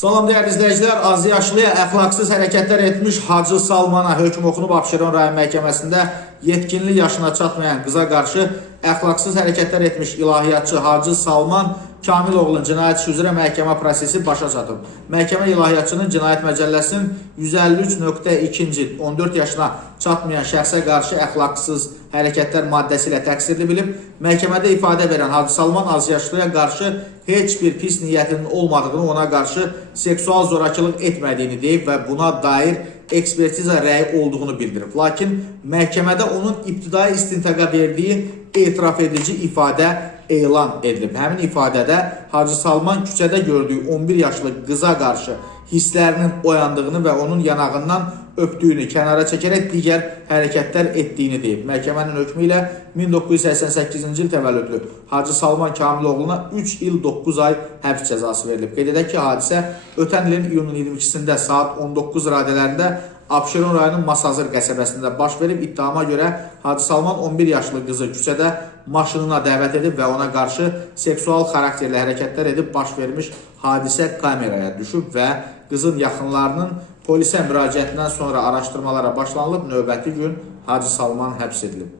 Salam dəyərli izləyicilər, azyaşlıya əxlaqsız hərəkətlər etmiş Hacı Salmana hökm oxunub Abşeron rayon məhkəməsində yetkinlik yaşına çatmayan qıza qarşı əxlaqsız hərəkətlər etmiş ilahiyyatçı Hacı Salman Kamiloğlu'nun cinayət işi üzrə məhkəmə prosesi başa çatıb. Məhkəmə ilahiyyatçının cinayət məcəlləsinin 153.2 14 yaşına çatmayan şəxsə qarşı əxlaqsız hərəkətlər maddəsi ilə təqsirli bilib. Məhkəmədə ifadə verən Hacı Salman azyaşlıya qarşı heç bir pis niyyətinin olmadığını, ona qarşı seksual zorakılıq etmədiyini deyib və buna dair ekspertiza rəyi olduğunu bildirib. Lakin məhkəmədə onun ibtidai istintaqa verdiyi etiraf edici ifadə elan edilib. Həmin ifadədə Hacı Salman küçədə gördüyü 11 yaşlı qıza qarşı hisslərinin oyandığını və onun yanağından öpdüyünü, kənara çəkərək digər hərəkətlər etdiyini deyib. Məhkəmənin hökmü ilə 1988-ci il təvəllüdlü Hacı Salman Kamiloğlu'na 3 il 9 ay həbs cəzası verilib. Qeyd edək ki, hadisə ötən ilin iyunun 22-sində saat 19 radələrində Abşeron rayonunun Masazır qəsəbəsində baş verib. İttihama görə Hacı Salman 11 yaşlı qızı küçədə maşınına dəvət edib və ona qarşı seksual xarakterli hərəkətlər edib baş vermiş hadisə kameraya düşüb və qızın yaxınlarının polisə müraciətindən sonra araşdırmalara başlanılıb. Növbəti gün Hacı Salman həbs edilib.